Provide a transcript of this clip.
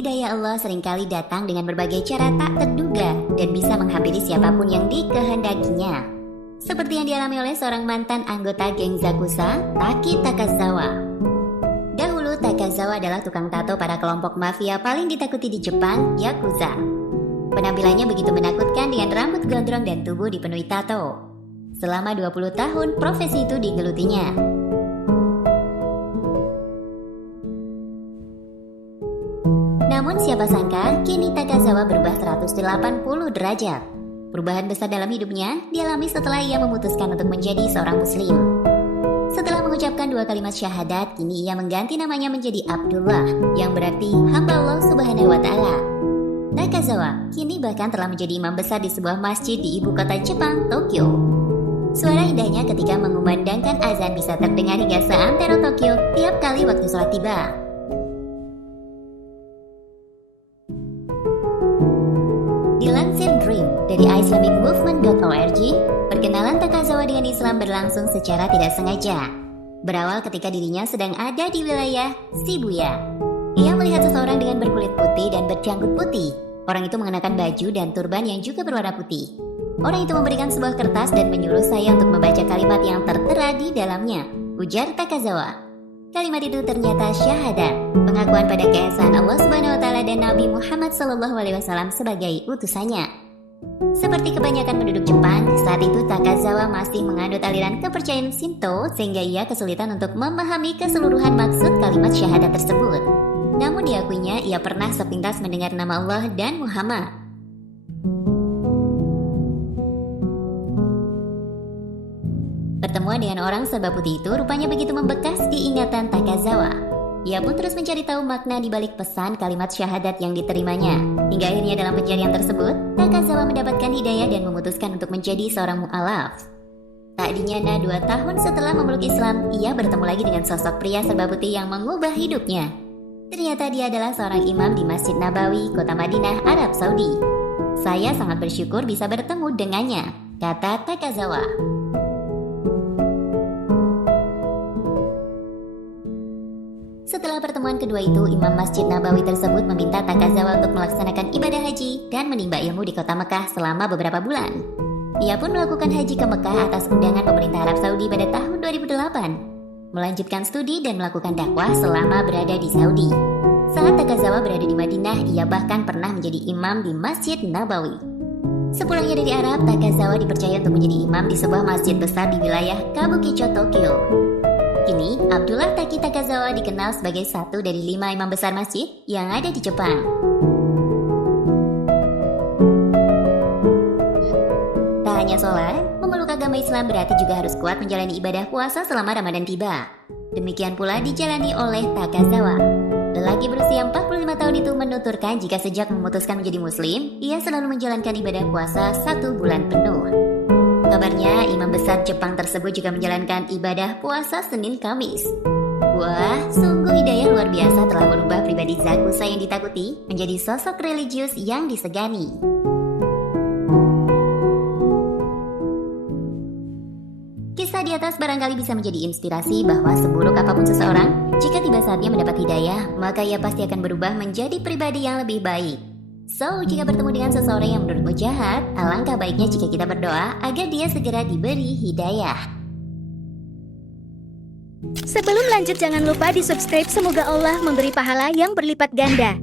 Hidayah Allah seringkali datang dengan berbagai cara tak terduga dan bisa menghampiri siapapun yang dikehendakinya. Seperti yang dialami oleh seorang mantan anggota geng Zakuza, Taki Takazawa. Dahulu Takazawa adalah tukang tato pada kelompok mafia paling ditakuti di Jepang, Yakuza. Penampilannya begitu menakutkan dengan rambut gondrong dan tubuh dipenuhi tato. Selama 20 tahun, profesi itu digelutinya. Namun siapa sangka, kini Takazawa berubah 180 derajat. Perubahan besar dalam hidupnya dialami setelah ia memutuskan untuk menjadi seorang muslim. Setelah mengucapkan 2 kalimat syahadat, kini ia mengganti namanya menjadi Abdullah, yang berarti hamba Allah Subhanahu wa Ta'ala. Takazawa kini bahkan telah menjadi imam besar di sebuah masjid di ibu kota Jepang, Tokyo. Suara indahnya ketika mengumandangkan azan bisa terdengar hingga seantero Tokyo tiap kali waktu sholat tiba. Dilansir Dream dari islamicmovement.org, perkenalan Takazawa dengan Islam berlangsung secara tidak sengaja. Berawal ketika dirinya sedang ada di wilayah Shibuya. Ia melihat seseorang dengan berkulit putih dan berjanggut putih. Orang itu mengenakan baju dan turban yang juga berwarna putih. Orang itu memberikan sebuah kertas dan menyuruh saya untuk membaca kalimat yang tertera di dalamnya, ujar Takazawa. Kalimat itu ternyata syahadat, pengakuan pada keesaan Allah Subhanahu wa Ta'ala dan Nabi Muhammad SAW sebagai utusannya. Seperti kebanyakan penduduk Jepang, saat itu Takazawa masih menganut aliran kepercayaan Shinto sehingga ia kesulitan untuk memahami keseluruhan maksud kalimat syahadat tersebut. Namun diakuinya ia pernah sepintas mendengar nama Allah dan Muhammad. Pertemuan dengan orang serba putih itu rupanya begitu membekas di ingatan Takazawa. Ia pun terus mencari tahu makna di balik pesan kalimat syahadat yang diterimanya. Hingga akhirnya dalam pencarian tersebut, Takazawa mendapatkan hidayah dan memutuskan untuk menjadi seorang mu'alaf. Tak dinyana 2 tahun setelah memeluk Islam, ia bertemu lagi dengan sosok pria serba putih yang mengubah hidupnya. Ternyata dia adalah seorang imam di Masjid Nabawi, kota Madinah, Arab Saudi. Saya sangat bersyukur bisa bertemu dengannya, kata Takazawa. Setelah pertemuan kedua itu, Imam Masjid Nabawi tersebut meminta Takazawa untuk melaksanakan ibadah haji dan menimba ilmu di kota Mekah selama beberapa bulan. Ia pun melakukan haji ke Mekah atas undangan pemerintah Arab Saudi pada tahun 2008. Melanjutkan studi dan melakukan dakwah selama berada di Saudi. Saat Takazawa berada di Madinah, ia bahkan pernah menjadi imam di Masjid Nabawi. Sepulangnya dari Arab, Takazawa dipercaya untuk menjadi imam di sebuah masjid besar di wilayah Kabukicho, Tokyo. Kini, Abdullah Taki Takazawa dikenal sebagai satu dari 5 imam besar masjid yang ada di Jepang. Tak hanya sholat, memeluk agama Islam berarti juga harus kuat menjalani ibadah puasa selama Ramadan tiba. Demikian pula dijalani oleh Takazawa. Lelaki berusia 45 tahun itu menuturkan jika sejak memutuskan menjadi muslim, ia selalu menjalankan ibadah puasa 1 bulan penuh. Kabarnya, imam besar Jepang tersebut juga menjalankan ibadah puasa Senin Kamis. Wah, sungguh hidayah luar biasa telah merubah pribadi Zakuza yang ditakuti menjadi sosok religius yang disegani. Kisah di atas barangkali bisa menjadi inspirasi bahwa seburuk apapun seseorang, jika tiba saatnya mendapat hidayah, maka ia pasti akan berubah menjadi pribadi yang lebih baik. So, jika bertemu dengan seseorang yang menurutmu jahat, alangkah baiknya jika kita berdoa agar dia segera diberi hidayah. Sebelum lanjut jangan lupa di subscribe, semoga Allah memberi pahala yang berlipat ganda.